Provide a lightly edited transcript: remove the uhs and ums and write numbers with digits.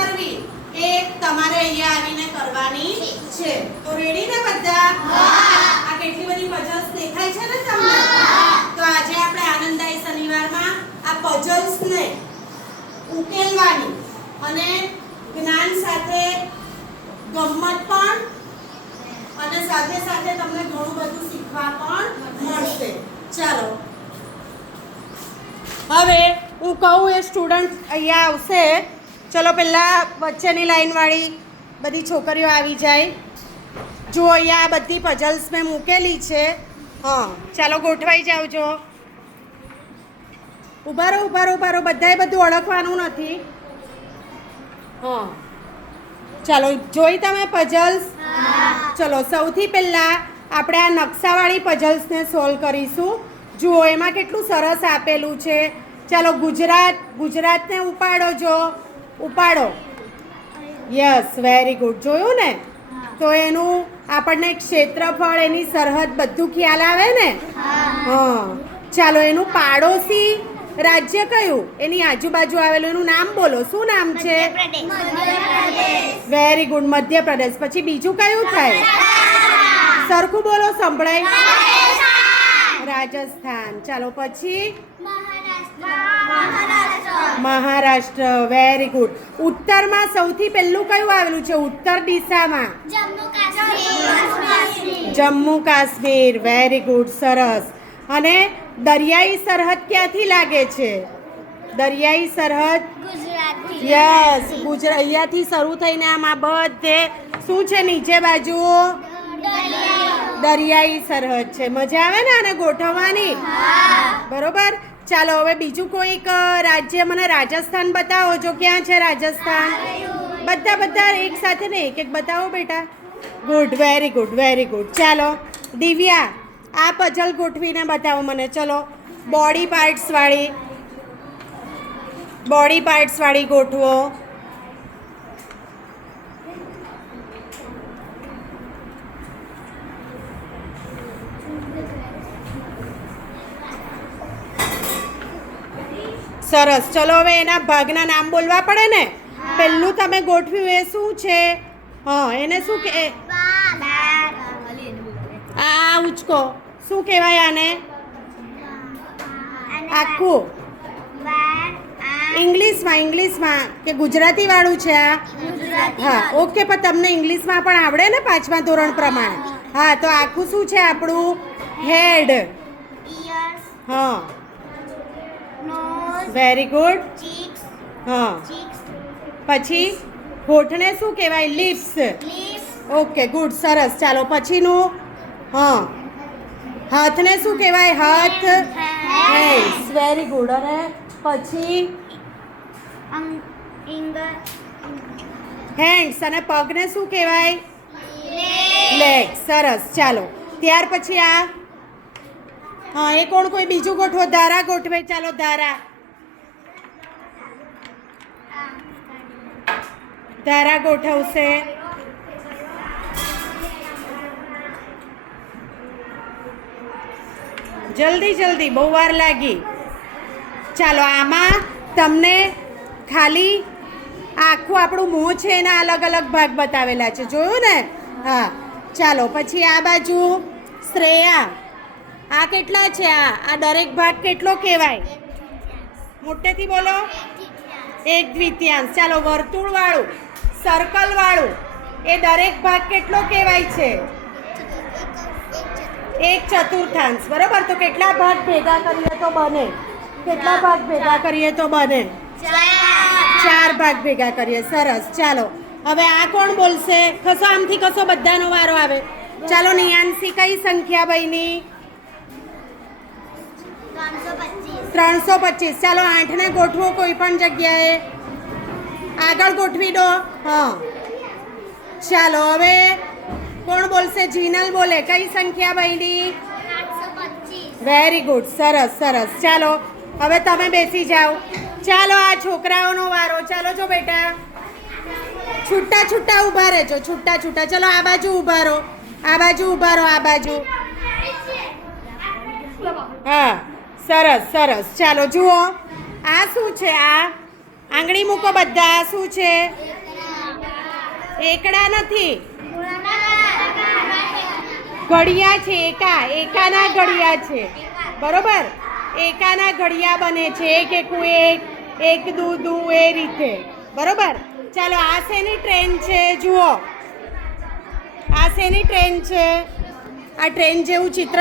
કરવી એ તમારે અહીંયા આવીને કરવાની છે. તો રેડી ને બધા? આ કેટલી બધી પઝલ્સ દેખાય છે ને તમને? તો આજે આપણે આનંદદાયી શનિવારમાં આ પઝલ્સને ઉકેલવાની અને જ્ઞાન સાથે ગમ્મત પણ અને સાથે સાથે તમને ઘણું બધું શીખવા પણ મળશે. ચાલો હવે હું કહું એ સ્ટુડન્ટ અહીંયા આવશે. ચલો પહેલાં વચ્ચેની લાઈનવાળી બધી છોકરીઓ આવી જાય. જુઓ અહીંયા આ બધી પઝલ્સ મેં મૂકેલી છે. હા ચાલો ગોઠવાઈ જાવજો. ઊભા રહો ઊભા રહો ઊભા રહો. બધાએ બધું ઓળખવાનું નથી. હા ચાલો જોઈ તમે પઝલ્સ? ચલો સૌથી પહેલાં આપણે આ નકશાવાળી પઝલ્સને સોલ્વ કરીશું. જુઓ એમાં કેટલું સરસ આપેલું છે. ચાલો ગુજરાતને ઉપાડો. જો ઉપાડો. Yes very good. જોયું ને? તો એનું આપણને ક્ષેત્રફળ એની સરહદ બધું ખ્યાલ આવે ને? હા ચાલો એનું પાડોશી રાજ્ય કયું? એની આજુબાજુ આવેલું એનું નામ બોલો. શું નામ છે? Very good Madhya Pradesh. પછી બીજું કયું થાય? સરખું બોલો સંભળાય. રાજસ્થાન. ચાલો પછી મહારાષ્ટ્ર. Very good. ઉત્તરમાં સૌથી પહેલું કયું આવેલું છે? ઉત્તર દિશામાં જમ્મુ કાશ્મીર. વેરી ગુડ સરસ. અને દરિયાઈ સરહદ ક્યાંથી લાગે છે? દરિયાઈ સરહદ યસ ગુજરાત. અહીંયાથી શરૂ થઈને આમાં બધે શું છે? નીચે બાજુ દરિયાઈ સરહદ છે. મજા આવે ને આને ગોઠવવાની? બરોબર. ચાલો હવે બીજું કોઈક રાજ્ય મને રાજસ્થાન બતાવો. જો ક્યાં છે રાજસ્થાન? બધા એક સાથે ને એક એક બતાવો બેટા. Good very good very good. ચાલો દિવ્યા આ પઝલ ગોઠવીને બતાવો મને. ચલો બોડી પાર્ટ્સ વાળી ગોઠવો. સરસ. ચલો હવે એના ભાગના નામ બોલવા પડે ને. પહેલું તમે ગોઠવ્યું એ શું છે? હા એને શું કે? આ ઉચકો શું કહેવાય આને? આખું ઇંગ્લિશમાં કે ગુજરાતી વાળું છે આ? હા ઓકે. પણ તમને ઇંગ્લિશમાં પણ આવડે ને 5મા ધોરણ પ્રમાણે? હા તો આખું શું છે આપણું? હેડ. હા વેરી ગુડ. હા પછી હોઠને શું કહેવાય? લિપ્સ. ઓકે ગુડ સરસ. ચાલો પછીનું. હા હાથને શું કહેવાય? હાથ. હેન્ડ્સ. Very good. અને પછી હેન્ડ્સ. અને પગને શું કહેવાય? લેગ્સ. સરસ. ચાલો ત્યાર પછી આ હા એ કોણ કોઈ બીજું ગોઠવો. ધારા ગોઠવે. ચાલો ધારા ગોઠવશે. જલ્દી બહુ વાર લાગી. ચાલો આમાં તમને ખાલી આખું આપણું મોં છે એના અલગ અલગ ભાગ બતાવેલા છે. જોયું ને? હા ચાલો પછી આ બાજુ શ્રેયા. આ કેટલા છે? આ દરેક ભાગ કેટલો કહેવાય? મોટેથી બોલો. 1/3. ચાલો વર્તુળ વાળું સર્કલ વાળું એ દરેક ભાગ કેટલો કહેવાય છે? 1/4. બરોબર. તો કેટલા ભાગ ભેગા કરીએ તો બને? કેટલા ભાગ ભેગા કરીએ તો બને? 4 ભાગ ભેગા કરીએ. સરસ. ચાલો હવે આ કોણ બોલશે? ખસો આમથી ખસો. બધાનો વારો આવે. ચાલો નિયાંશી કઈ સંખ્યા બની? 325. ચાલો 8ને ગોઠવો કોઈ પણ જગ્યાએ. આગળ ગોઠવી દો. હા ચાલો હવે કોણ બોલશે? જીનલ બોલે. કઈ સંખ્યા બની? વેરી ગુડ સરસ. ચાલો હવે તમે બેસી જાઓ. ચાલો આ છોકરાઓનો વારો. ચાલો જો બેટા છૂટા ઊભા રહેજો. છૂટા. ચલો આ બાજુ ઊભા રહો. આ બાજુ. હા સરસ. ચાલો જુઓ આ શું છે? આ આંગળી મૂકો બધા. શું છે? એકડા નથી, ઘડિયા છે. એકાના ઘડિયા છે. બરોબર, એકાના ઘડિયા બને છે. એક એકું એક, એક દુ દુ, એ રીતે. બરોબર. ચાલો, આ શેની ટ્રેન છે? જુઓ, આ શેની ટ્રેન છે? આ ટ્રેન જેવું ચિત્ર